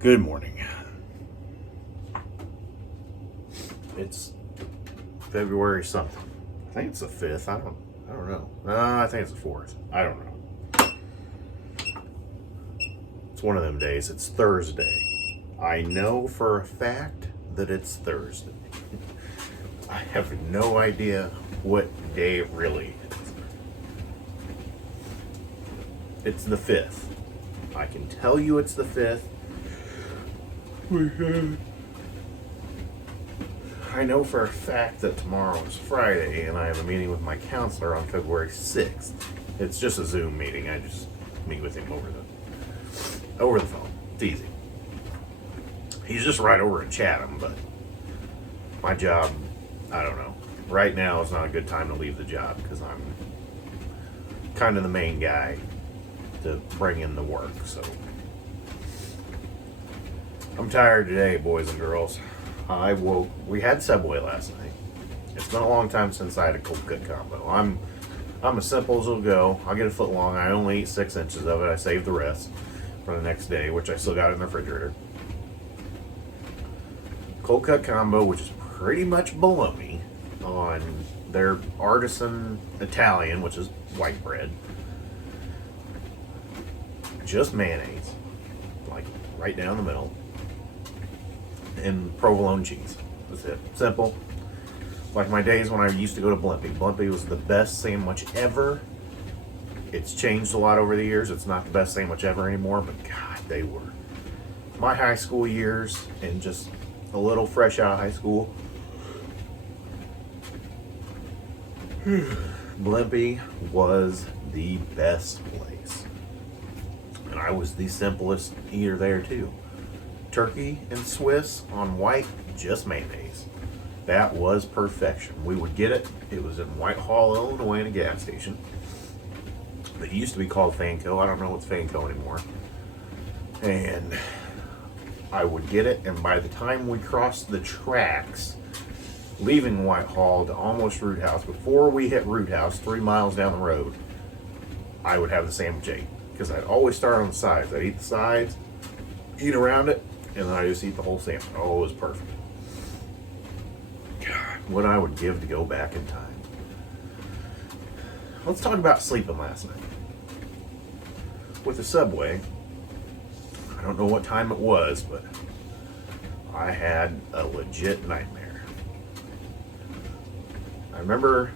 Good morning. It's February something. I think it's the 5th. I don't know. I think it's the 4th. I don't know. It's one of them days. It's Thursday. I know for a fact that it's Thursday. I have no idea what day it really is. It's the 5th. I can tell you it's the 5th. I know for a fact that tomorrow is Friday and I have a meeting with my counselor on February 6th. It's just a Zoom meeting. I just meet with him over the phone. It's easy. He's just right over in Chatham, but my job, I don't know. Right now is not a good time to leave the job because I'm kind of the main guy to bring in the work, so I'm tired today, boys and girls. We had Subway last night. It's been a long time since I had a cold cut combo. I'm as simple as it'll go. I'll get a foot long. I only eat 6 inches of it. I save the rest for the next day, which I still got in the refrigerator. Cold cut combo, which is pretty much bologna on their artisan Italian, which is white bread. Just mayonnaise, like right down the middle. And provolone cheese. That's it. Simple. Like my days when I used to go to Blimpie. Blimpie was the best sandwich ever. It's changed a lot over the years. It's not the best sandwich ever anymore, but God, they were. My high school years and just a little fresh out of high school. Blimpie was the best place. And I was the simplest eater there too. Turkey and Swiss on white, just mayonnaise. That was perfection. We would get it. It was in Whitehall, Illinois, in a gas station. It used to be called Fanco. I don't know what's Fanco anymore. And I would get it, and by the time we crossed the tracks, leaving Whitehall to almost Root House, before we hit Root House, 3 miles down the road, I would have the sandwich ate. Because I'd always start on the sides. I'd eat the sides, eat around it, and then I just eat the whole sandwich. Oh, it was perfect. God, what I would give to go back in time. Let's talk about sleeping last night. With the Subway, I don't know what time it was, but I had a legit nightmare. I remember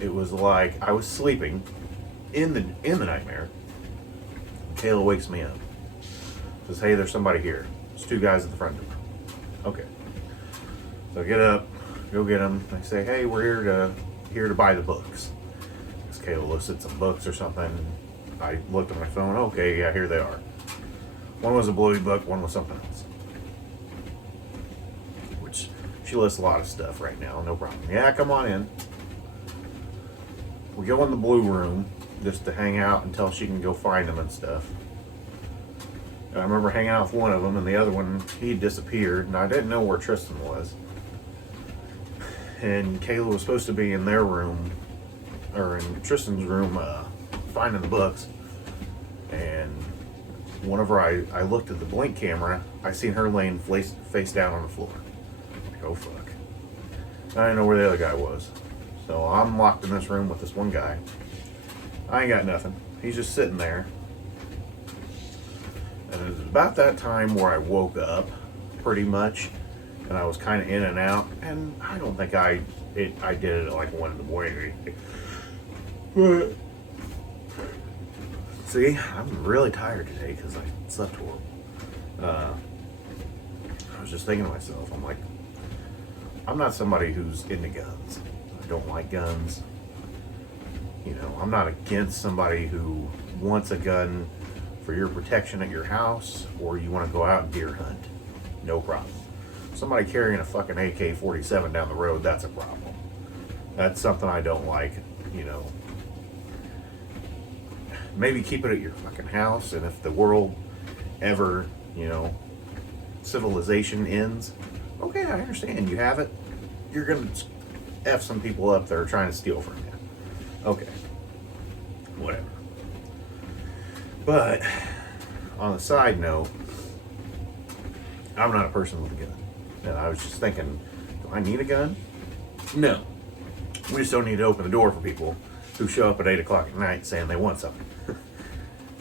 it was like I was sleeping in the nightmare. Kayla wakes me up. Says, hey, there's somebody here. There's 2 guys at the front door. Okay. So I get up, go get them. I say, hey, we're here to buy the books. Because Kayla listed some books or something. I looked at my phone. Okay, yeah, here they are. One was a Bluey book, one was something else. Which, she lists a lot of stuff right now, no problem. Yeah, come on in. We go in the blue room just to hang out until she can go find them and stuff. I remember hanging out with one of them, and the other one, he disappeared, and I didn't know where Tristan was. And Kayla was supposed to be in their room, or in Tristan's room, finding the books. And whenever I looked at the blink camera, I seen her laying face down on the floor. Like, oh fuck. I didn't know where the other guy was. So I'm locked in this room with this one guy. I ain't got nothing. He's just sitting there. And it was about that time where I woke up, pretty much, and I was kind of in and out. And I don't think I did it at like 1 in the morning. But see, I'm really tired today because I slept horrible. I was just thinking to myself, I'm like, I'm not somebody who's into guns. I don't like guns. You know, I'm not against somebody who wants a gun for your protection at your house, or you want to go out and deer hunt. No problem. Somebody carrying a fucking AK-47 down the road, that's a problem. That's something I don't like, you know. Maybe keep it at your fucking house, and if the world ever, you know, civilization ends, okay, I understand. You have it. You're going to F some people up that are trying to steal from you. Okay. Whatever. But on the side note, I'm not a person with a gun. And I was just thinking, do I need a gun? No. We just don't need to open the door for people who show up at 8 o'clock at night saying they want something.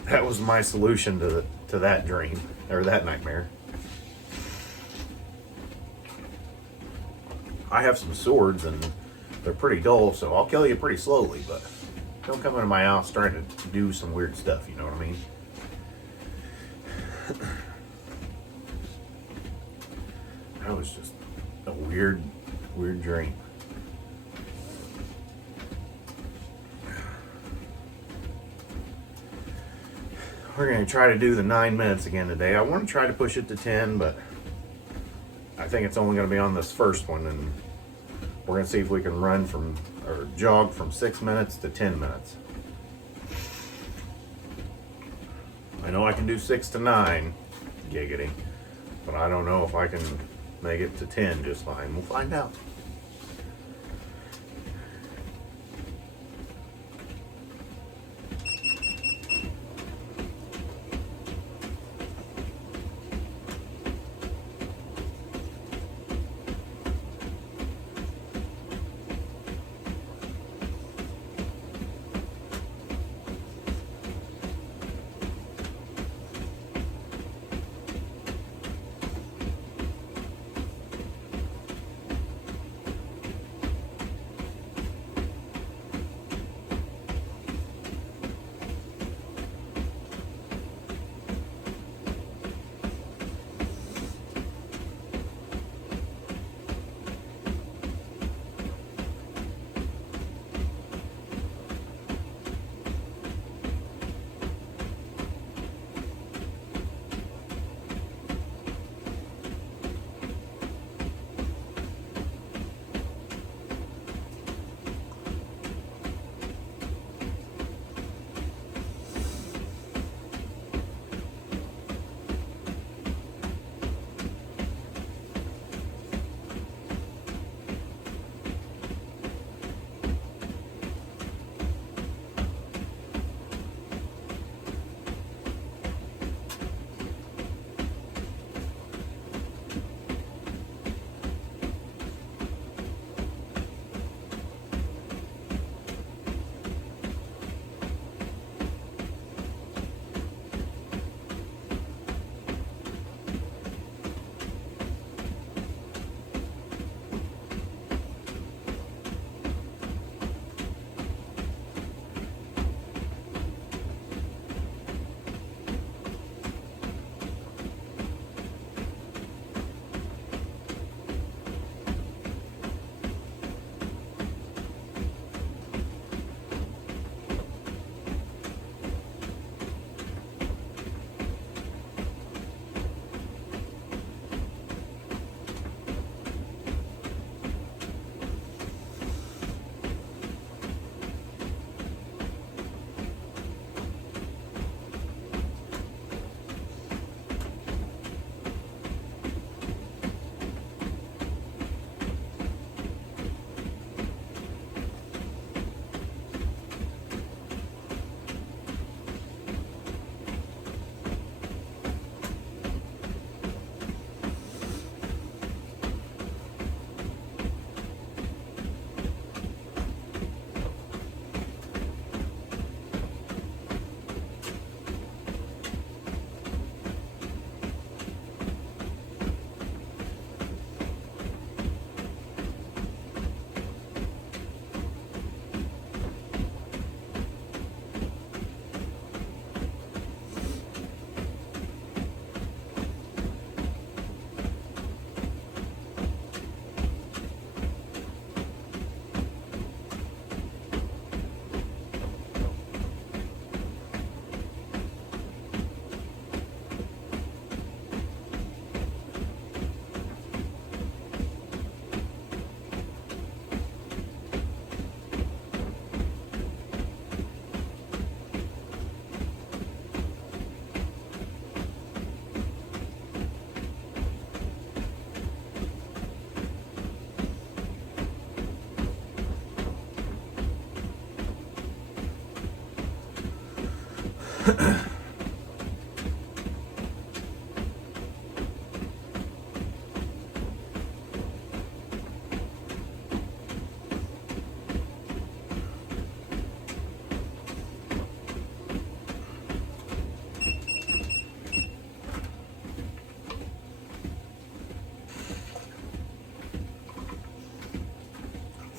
That was my solution to that dream, or that nightmare. I have some swords and they're pretty dull, so I'll kill you pretty slowly, but don't come into my house trying to do some weird stuff, you know what I mean? That was just a weird dream. We're going to try to do the 9 minutes again today. I want to try to push it to 10, but I think it's only going to be on this first one, and we're going to see if we can run from, or jog from 6 minutes to 10 minutes. I know I can do 6 to 9, giggity, but I don't know if I can make it to 10 just fine. We'll find out.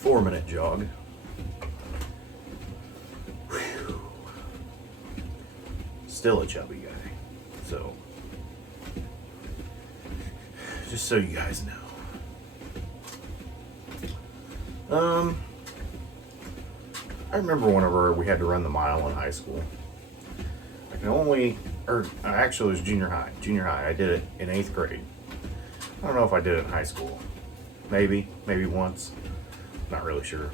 4-minute jog. Whew. Still a chubby guy. So, just so you guys know. I remember whenever we had to run the mile in high school. I can only, or actually it was junior high. Junior high, I did it in 8th grade. I don't know if I did it in high school. Maybe once. Not really sure.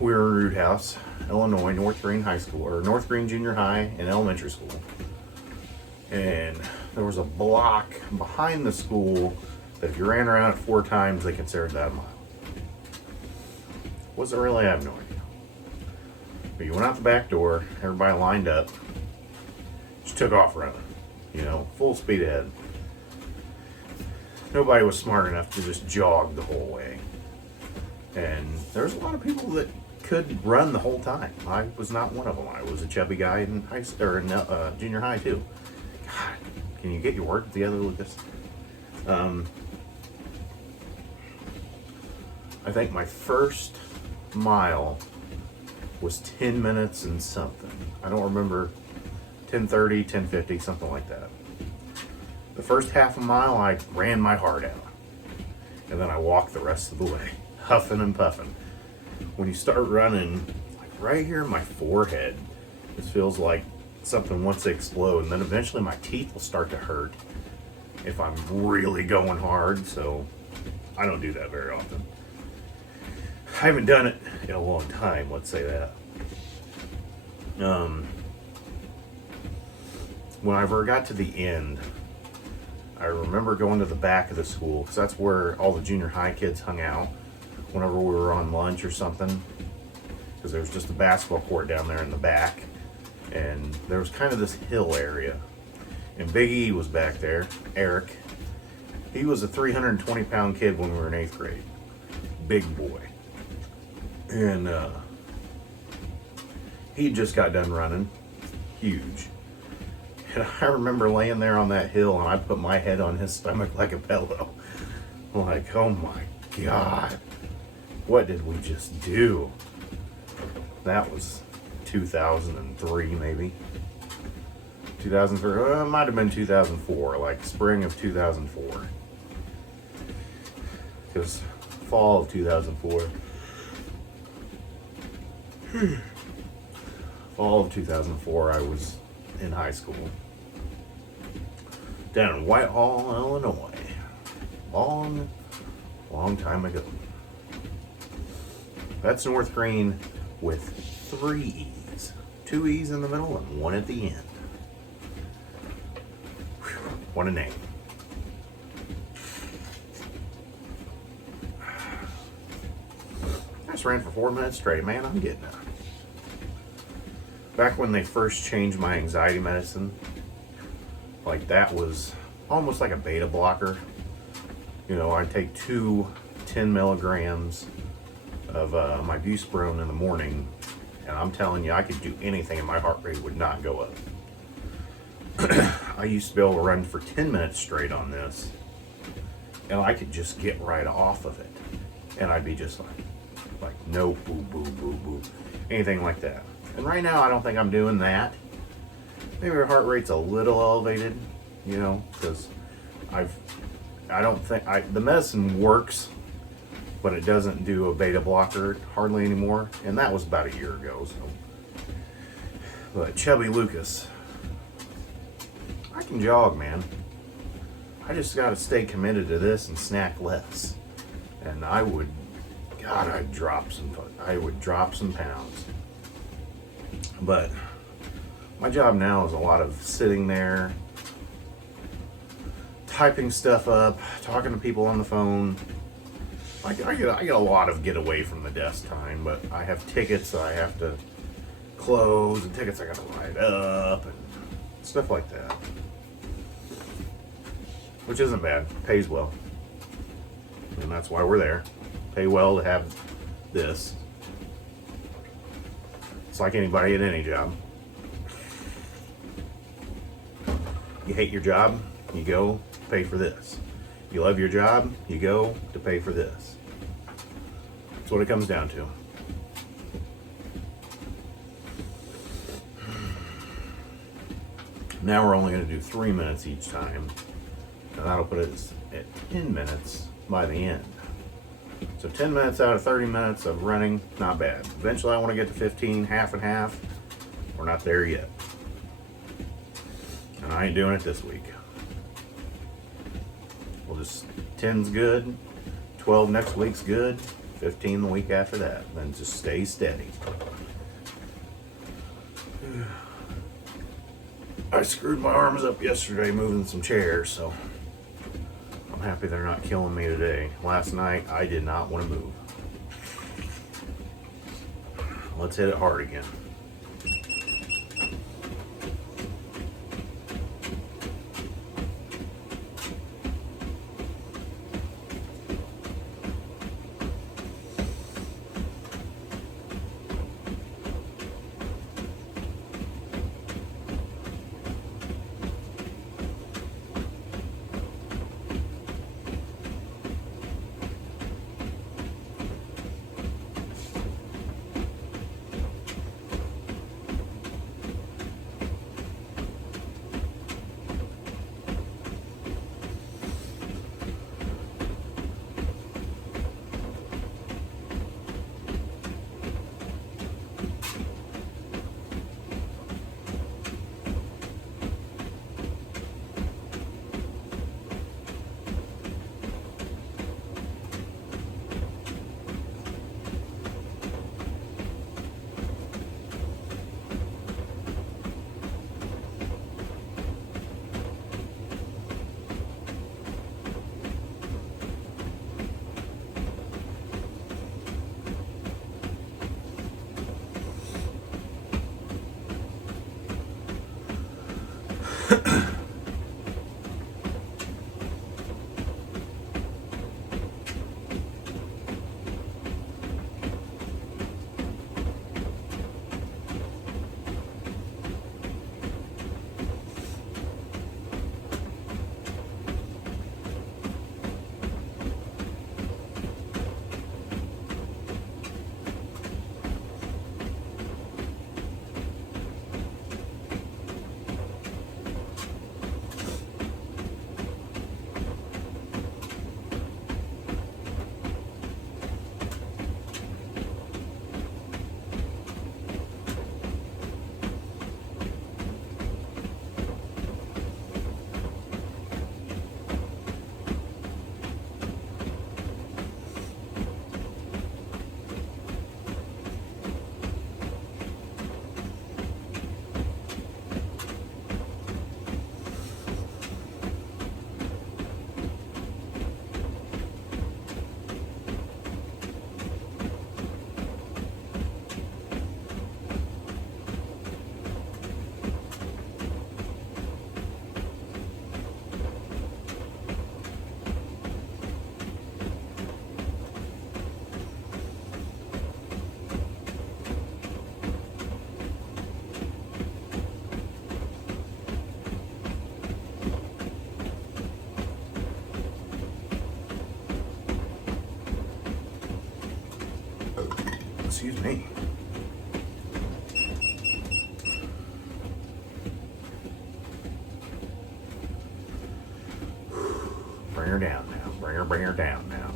We were in Root House, Illinois, North Green High School, or North Green Junior High and Elementary School. And there was a block behind the school that if you ran around it 4 times, they considered that a mile. Wasn't really, I have no idea. But you went out the back door, everybody lined up, just took off running, full speed ahead. Nobody was smart enough to just jog the whole way. And there was a lot of people that could run the whole time. I was not one of them. I was a chubby guy in junior high too. God, can you get your work together, Lucas? I think my first mile was 10 minutes and something. I don't remember, 10:30, 10:50, something like that. The first half a mile, I ran my heart out. And then I walked the rest of the way, huffing and puffing. When you start running, like right here in my forehead, it feels like something wants to explode. And then eventually my teeth will start to hurt if I'm really going hard. So I don't do that very often. I haven't done it in a long time, let's say that. Whenever I got to the end, I remember going to the back of the school, because that's where all the junior high kids hung out whenever we were on lunch or something, because there was just a basketball court down there in the back, and there was kind of this hill area, and Big E was back there, Eric. He was a 320-pound kid when we were in 8th grade. Big boy. And he just got done running. Huge. And I remember laying there on that hill and I put my head on his stomach like a pillow. I'm like, oh my God. What did we just do? That was 2003 maybe. 2003, it might have been 2004, like spring of 2004. Because fall of 2004. Fall of 2004, I was in high school. Down in Whitehall, Illinois. Long time ago. That's North Green with 3 E's. 2 E's in the middle and 1 at the end. Whew, what a name. I just ran for 4 minutes straight, man. I'm getting it. Back when they first changed my anxiety medicine, like that was almost like a beta blocker. I'd take 2 10 milligrams of my Buspirone in the morning, and I'm telling you, I could do anything and my heart rate would not go up. I used to be able to run for 10 minutes straight on this, and I could just get right off of it. And I'd be just like no boo, boo, boo, boo, anything like that. And right now, I don't think I'm doing that. Maybe our heart rate's a little elevated, because the medicine works, but it doesn't do a beta blocker hardly anymore. And that was about a year ago, so. But Chubby Lucas, I can jog, man. I just got to stay committed to this and snack less. And I would drop some pounds. But my job now is a lot of sitting there, typing stuff up, talking to people on the phone. I get a lot of get away from the desk time, but I have tickets that I have to close and tickets I got to write up and stuff like that. Which isn't bad. Pays well. And that's why we're there. Pay well to have this. It's like anybody at any job. You hate your job, you go pay for this. You love your job, you go to pay for this. That's what it comes down to. Now we're only going to do 3 minutes each time, and that'll put us at 10 minutes by the end. So 10 minutes out of 30 minutes of running, not bad. Eventually I want to get to 15, half and half. We're not there yet. And I ain't doing it this week. We'll just, 10's good, 12 next week's good, 15 the week after that. Then just stay steady. I screwed my arms up yesterday moving some chairs, so I'm happy they're not killing me today. Last night, I did not want to move. Let's hit it hard again. Excuse me. Bring her down now. Bring her down now.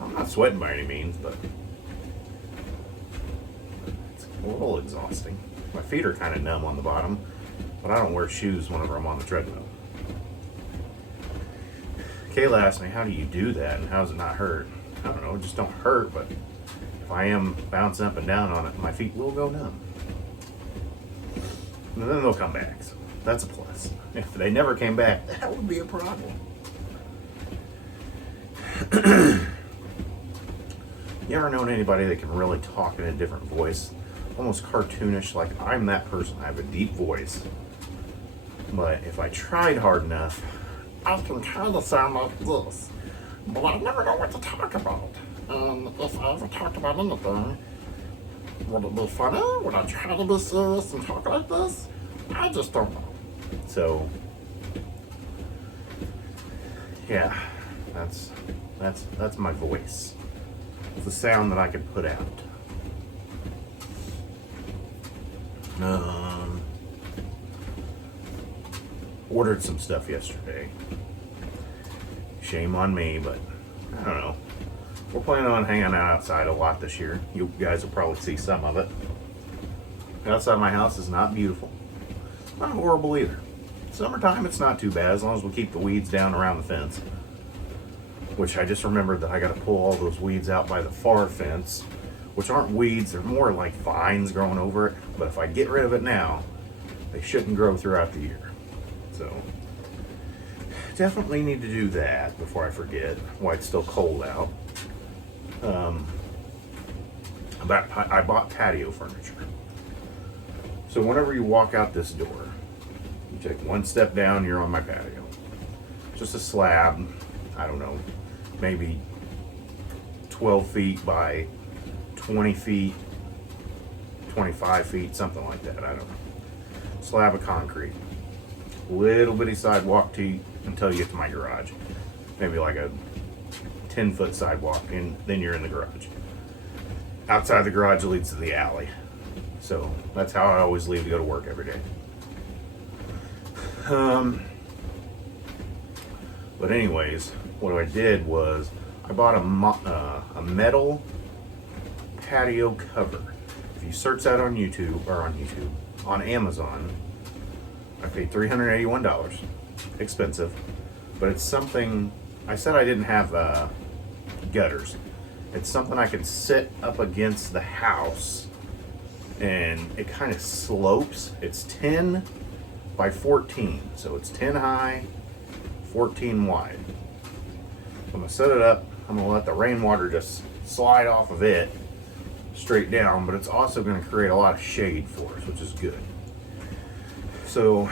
I'm not sweating by any means, but it's a little exhausting. My feet are kind of numb on the bottom, but I don't wear shoes whenever I'm on the treadmill. Kayla asked me, how do you do that and how does it not hurt? I don't know, it just don't hurt, but if I am bouncing up and down on it, my feet will go numb. And then they'll come back, so that's a plus. If they never came back, that would be a problem. You ever known anybody that can really talk in a different voice? Almost cartoonish, like I'm that person. I have a deep voice. But if I tried hard enough, I can kind of sound like this, but I never know what to talk about. And if I ever talk about anything, Would it be funny? Would I try to be serious and talk like this? I just don't know. So, yeah, that's my voice. It's the sound that I could put out. Ordered some stuff yesterday. Shame on me, but I don't know. We're planning on hanging out outside a lot this year. You guys will probably see some of it. Outside my house is not beautiful. Not horrible either. Summertime, it's not too bad as long as we keep the weeds down around the fence. Which I just remembered that I got to pull all those weeds out by the far fence, which aren't weeds, they're more like vines growing over it. But if I get rid of it now, they shouldn't grow throughout the year. So, definitely need to do that before I forget while it's still cold out. I bought patio furniture. So whenever you walk out this door, you take one step down, you're on my patio. Just a slab, I don't know, maybe 12 feet by 20 feet, 25 feet, something like that, I don't know. Slab of concrete. Little bitty sidewalk until you get to my garage. Maybe like a 10-foot sidewalk, and then you're in the garage. Outside the garage leads to the alley. So that's how I always leave to go to work every day. But anyways, what I did was I bought a metal patio cover. If you search that on on Amazon, I paid $381. Expensive, but it's something. I said I didn't have gutters. It's something I can sit up against the house, and it kind of slopes. It's 10 by 14, so it's 10 high, 14 wide. I'm gonna set it up. I'm gonna let the rainwater just slide off of it straight down, but it's also gonna create a lot of shade for us, which is good. So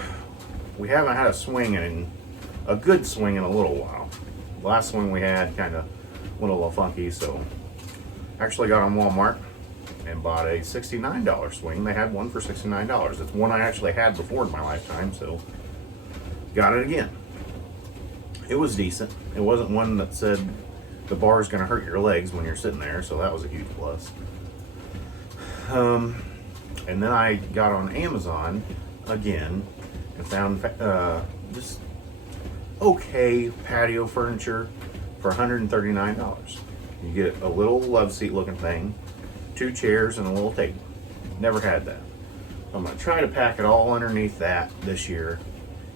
we haven't had a good swing in a little while. The last swing we had kind of went a little funky, so actually got on Walmart and bought a $69 swing. They had one for $69. It's one I actually had before in my lifetime, so got it again. It was decent. It wasn't one that said the bar is going to hurt your legs when you're sitting there, so that was a huge plus. And then I got on Amazon again and found just okay patio furniture for $139. You get a little love seat looking thing, 2 chairs, and a little table. Never had that. I'm going to try to pack it all underneath that this year.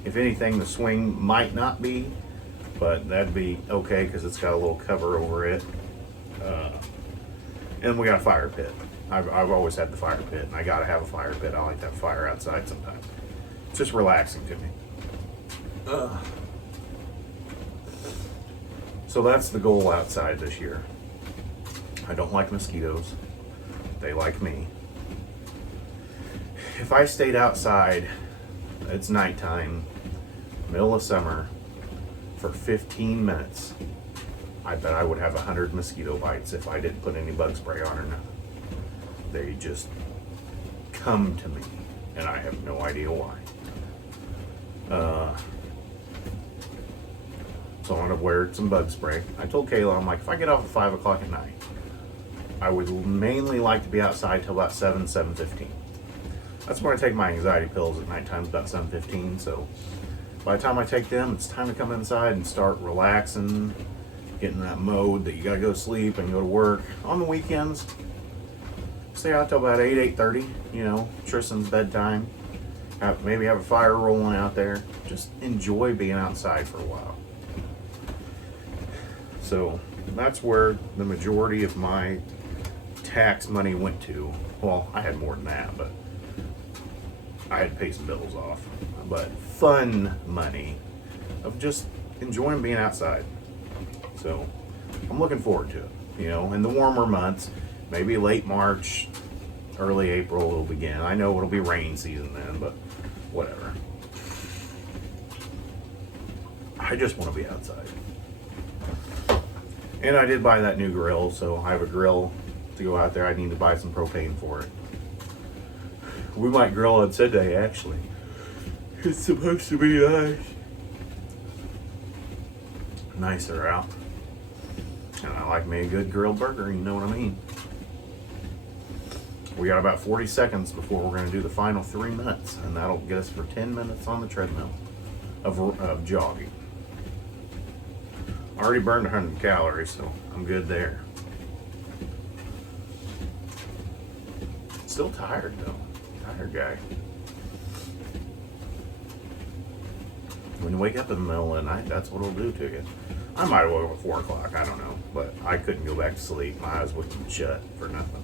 If anything, the swing might not be, but that'd be okay because it's got a little cover over it. And we got a fire pit. I've always had the fire pit, and I got to have a fire pit. I like to have fire outside sometimes. It's just relaxing to me. So that's the goal outside this year. I don't like mosquitoes. They like me. If I stayed outside, it's nighttime, middle of summer, for 15 minutes, I bet I would have 100 mosquito bites if I didn't put any bug spray on or nothing. They just come to me, and I have no idea why. So I'm gonna wear some bug spray. I told Kayla, I'm like, if I get off at 5 o'clock at night, I would mainly like to be outside till about 7:15. That's when I take my anxiety pills at nighttime, about 7:15. So by the time I take them, it's time to come inside and start relaxing, getting in that mode that you gotta go to sleep and go to work. On the weekends, stay out till about 8:30, Tristan's bedtime. Maybe have a fire rolling out there. Just enjoy being outside for a while. So that's where the majority of my tax money went to. Well, I had more than that, but I had to pay some bills off. But fun money of just enjoying being outside. So I'm looking forward to it. In the warmer months, maybe late March, early April it'll begin. I know it'll be rain season then, but whatever. I just want to be outside. And I did buy that new grill, so I have a grill to go out there. I need to buy some propane for it. We might grill on Sunday, actually. It's supposed to be nicer out. And I like me a good grilled burger, you know what I mean? We got about 40 seconds before we're going to do the final 3 minutes, and that'll get us for 10 minutes on the treadmill of jogging. I already burned 100 calories, so I'm good there. Still tired though. Tired guy. When you wake up in the middle of the night, that's what it'll do to you. I might have woke up at 4 o'clock, I don't know, but I couldn't go back to sleep. My eyes wouldn't shut for nothing.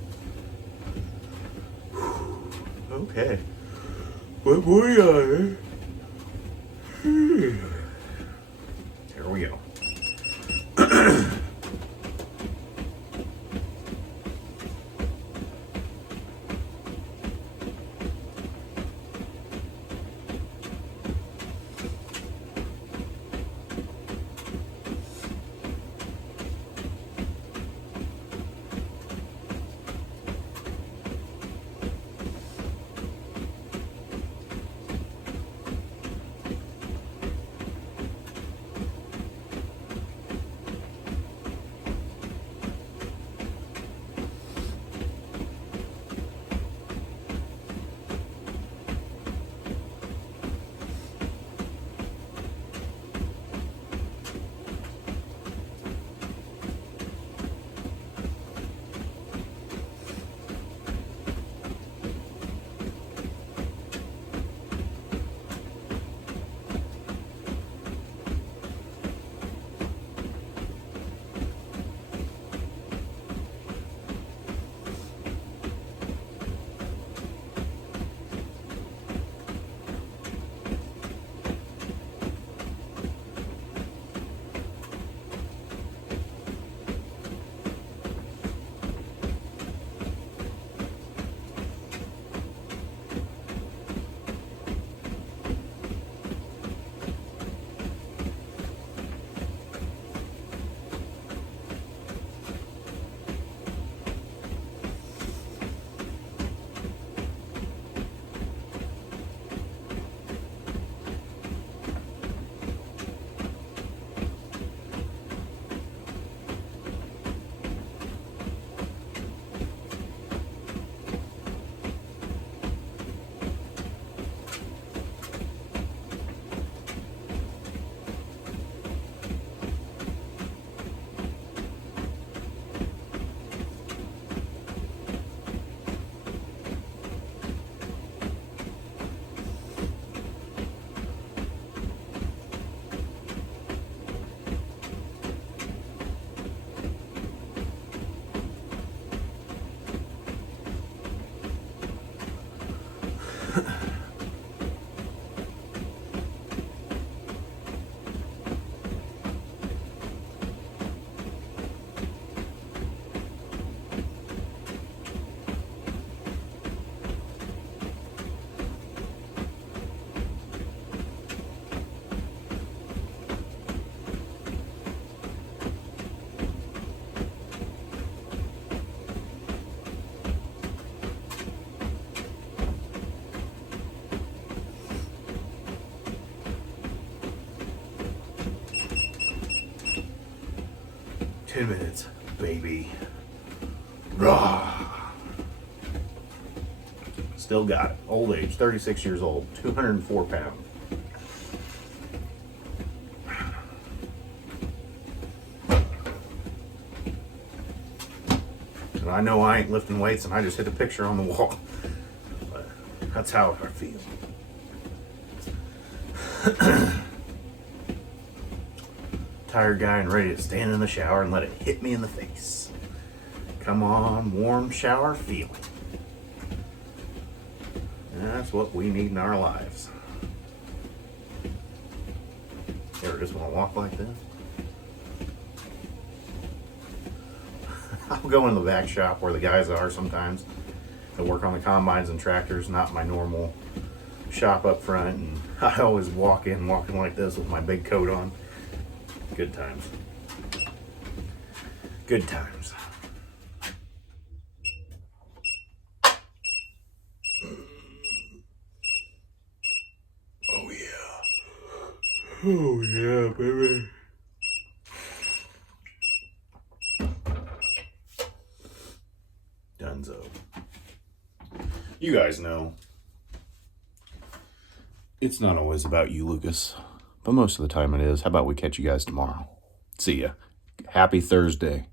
Okay. What we are? Here we go. Minutes, baby. Rah. Still got it. Old age, 36 years old, 204 pounds. And I know I ain't lifting weights, and I just hit a picture on the wall. But that's how I feel. Tired guy and ready to stand in the shower and let it hit me in the face. Come on, warm shower feeling. That's what we need in our lives. You ever just want to walk like this? I'll go in the back shop where the guys are sometimes. I work on the combines and tractors, not my normal shop up front. And I always walking like this with my big coat on. Good times. Good times. Oh, yeah, baby. Dunzo. You guys know, it's not always about you, Lucas, but most of the time it is. How about we catch you guys tomorrow? See ya. Happy Thursday.